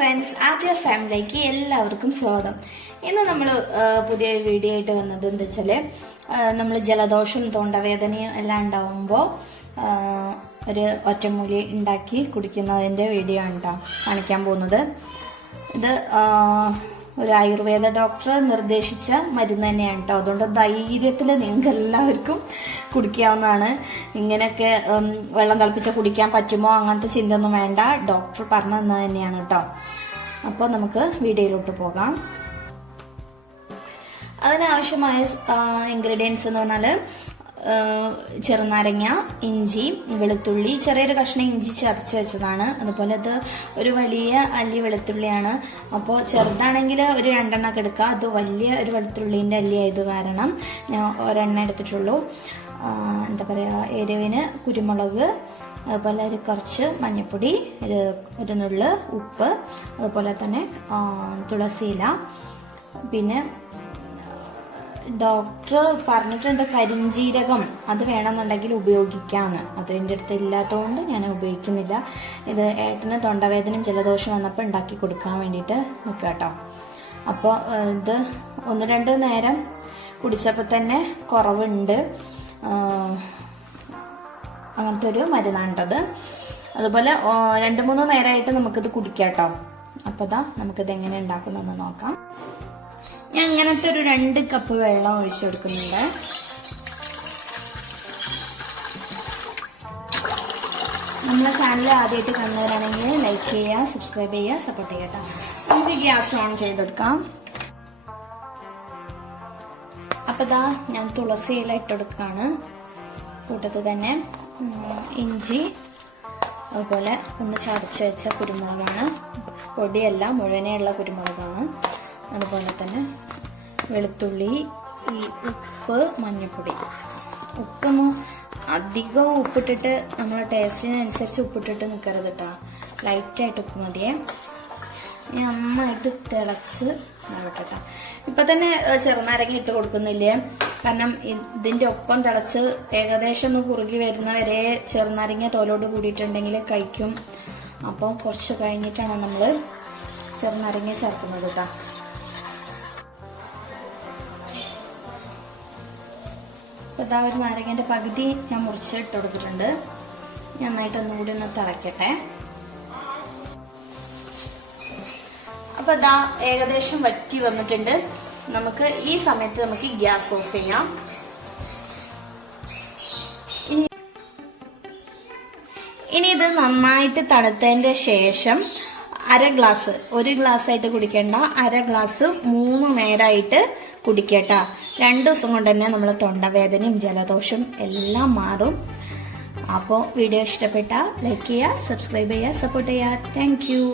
Friends, ആർട്ടിയർ ഫാമിലിയിലേക്ക് എല്ലാവർക്കും സ്വാഗതം. ഇന്ന് നമ്മൾ പുതിയ വീഡിയോ ആയിട്ട് വന്നത് എന്താ വെച്ചാൽ, നമ്മൾ ജലദോഷം തൊണ്ടവേദനയും എല്ലാം ഉണ്ടാവുമ്പോൾ ഒരു ഒറ്റമൂലി ഉണ്ടാക്കി കുടിക്കുന്നതിൻ്റെ വീഡിയോ ആണ് കേട്ടോ കാണിക്കാൻ പോകുന്നത്. ഇത് ഒരു ആയുർവേദ ഡോക്ടർ നിർദ്ദേശിച്ച മരുന്ന് തന്നെയാണ് കേട്ടോ. അതുകൊണ്ട് ധൈര്യത്തിൽ നിങ്ങൾക്ക് എല്ലാവർക്കും കുടിക്കാവുന്നതാണ്. ഇങ്ങനെയൊക്കെ വെള്ളം തിളപ്പിച്ച് കുടിക്കാൻ പറ്റുമോ അങ്ങനത്തെ ചിന്ത ഒന്നും വേണ്ട, ഡോക്ടർ പറഞ്ഞു തന്നത് തന്നെയാണ് കേട്ടോ. അപ്പോൾ നമുക്ക് വീഡിയോയിലോട്ട് പോകാം. അതിനാവശ്യമായ ഇൻഗ്രീഡിയൻസ് എന്ന് പറഞ്ഞാൽ ചെറുനാരങ്ങ, ഇഞ്ചി, വെളുത്തുള്ളി, ചെറിയൊരു കഷ്ണം ഇഞ്ചി ചതച്ച് വെച്ചതാണ്. അതുപോലെ ഇത് ഒരു വലിയ അല്ലി വെളുത്തുള്ളിയാണ്. അപ്പോൾ ചെറുതാണെങ്കിൽ ഒരു 2 എണ്ണൊക്കെ എടുക്കുക. അത് വലിയ ഒരു വെളുത്തുള്ളിൻ്റെ അല്ലി ആയത് കാരണം ഞാൻ ഒരെണ്ണ എടുത്തിട്ടുള്ളൂ. എന്താ പറയുക, എരിവിന് കുരുമുളക്, അതുപോലെ ഒരു കുറച്ച് മഞ്ഞൾപ്പൊടി, ഒരു നുള്ള് ഉപ്പ്, അതുപോലെ തന്നെ തുളസിയില. പിന്നെ ഡോക്ടർ പറഞ്ഞിട്ടുണ്ട് കരിഞ്ജീരകം അത് വേണമെന്നുണ്ടെങ്കിൽ ഉപയോഗിക്കാമെന്ന്. അത് എൻ്റെ അടുത്ത് ഇല്ലാത്തതുകൊണ്ട് ഞാൻ ഉപയോഗിക്കുന്നില്ല. ഇത് ഏട്ടന് തൊണ്ടവേദനയും ജലദോഷം വന്നപ്പോൾ ഉണ്ടാക്കി കൊടുക്കാൻ വേണ്ടിയിട്ട് നിൽക്കുക കേട്ടോ. അപ്പോൾ ഇത് 1-2 നേരം കുടിച്ചപ്പോൾ തന്നെ കുറവുണ്ട്. അങ്ങനത്തെ ഒരു മരുന്നാണ്ടത്. അതുപോലെ 2-3 നേരമായിട്ട് നമുക്കിത് കുടിക്കാം കേട്ടോ. അപ്പോൾ നമുക്കിത് എങ്ങനെ ഉണ്ടാക്കുന്നതെന്ന് നോക്കാം. ഞാൻ അങ്ങനത്തെ ഒരു 2 കപ്പ് വെള്ളം ഒഴിച്ചു കൊടുക്കുന്നുണ്ട്. നമ്മളെ ചാനൽ ആദ്യമായിട്ട് കണ്ടവരാണെങ്കിൽ ലൈക്ക് ചെയ്യുക, സബ്സ്ക്രൈബ് ചെയ്യുക, സപ്പോർട്ട് ചെയ്യുക കേട്ടോ. നമുക്ക് ഗ്യാസ് ഓൺ ചെയ്തെടുക്കാം. അപ്പോൾ ഞാൻ തുളസിയില ഇട്ടെടുക്കുകയാണ്. കൂട്ടത്തിൽ തന്നെ ഇഞ്ചി, അതുപോലെ ഒന്ന് ചതച്ച് വെച്ച കുരുമുളകാണ്. പൊടിയല്ല, മുഴുവനെയുള്ള കുരുമുളകാണ്. അതുപോലെ തന്നെ വെളുത്തുള്ളി, ഈ ഉപ്പ്, മഞ്ഞൾപ്പൊടി. ഉപ്പൊന്നും അധികം ഉപ്പിട്ടിട്ട് നമ്മളെ ടേസ്റ്റിനനുസരിച്ച് ഉപ്പിട്ടിട്ട് നിൽക്കരുത് കേട്ടോ. ലൈറ്റായിട്ട് ഉപ്പ് മതിയേ. നന്നായിട്ട് തിളച്ച് കേട്ടോ. ഇപ്പം തന്നെ ചെറുനാരങ്ങ ഇട്ട് കൊടുക്കുന്നില്ലേ, കാരണം ഇതിൻ്റെ ഒപ്പം തിളച്ച് ഏകദേശം ഒന്ന് കുറുകി വരുന്നവരെ ചെറുനാരങ്ങ തോലോട് കൂടിയിട്ടുണ്ടെങ്കിൽ കഴിക്കും. അപ്പോൾ കുറച്ച് കഴിഞ്ഞിട്ടാണ് നമ്മൾ ചെറുനാരങ്ങ ചേർക്കുന്നത് കേട്ടോ. അപ്പോൾ ഒരു നാരങ്ങൻ്റെ പകുതി ഞാൻ മുറിച്ചിട്ട് കൊടുത്തിട്ടുണ്ട്. നന്നായിട്ട് ഒന്നുകൂടി ഒന്ന് തിളക്കട്ടെ. അപ്പോൾ ഏകദേശം വറ്റി വന്നിട്ടുണ്ട്. നമുക്ക് ഈ സമയത്ത് നമുക്ക് ഗ്യാസ് ഓഫ് ചെയ്യാം. ഇനി ഇത് നന്നായിട്ട് തണുത്തതിൻ്റെ ശേഷം 1/2 ഗ്ലാസ്, 1 ഗ്ലാസ് ആയിട്ട് കുടിക്കേണ്ട, 1/2 ഗ്ലാസ് 3 നേരമായിട്ട് കുടിക്കട്ട. 2 ദിവസം കൊണ്ട് തന്നെ നമ്മളെ തൊണ്ടവേദനയും ജലദോഷം എല്ലാം മാറും. അപ്പോൾ വീഡിയോ ഇഷ്ടപ്പെട്ടാൽ ലൈക്ക് ചെയ്യുക, സബ്സ്ക്രൈബ് ചെയ്യുക, സപ്പോർട്ട് ചെയ്യുക. Thank you.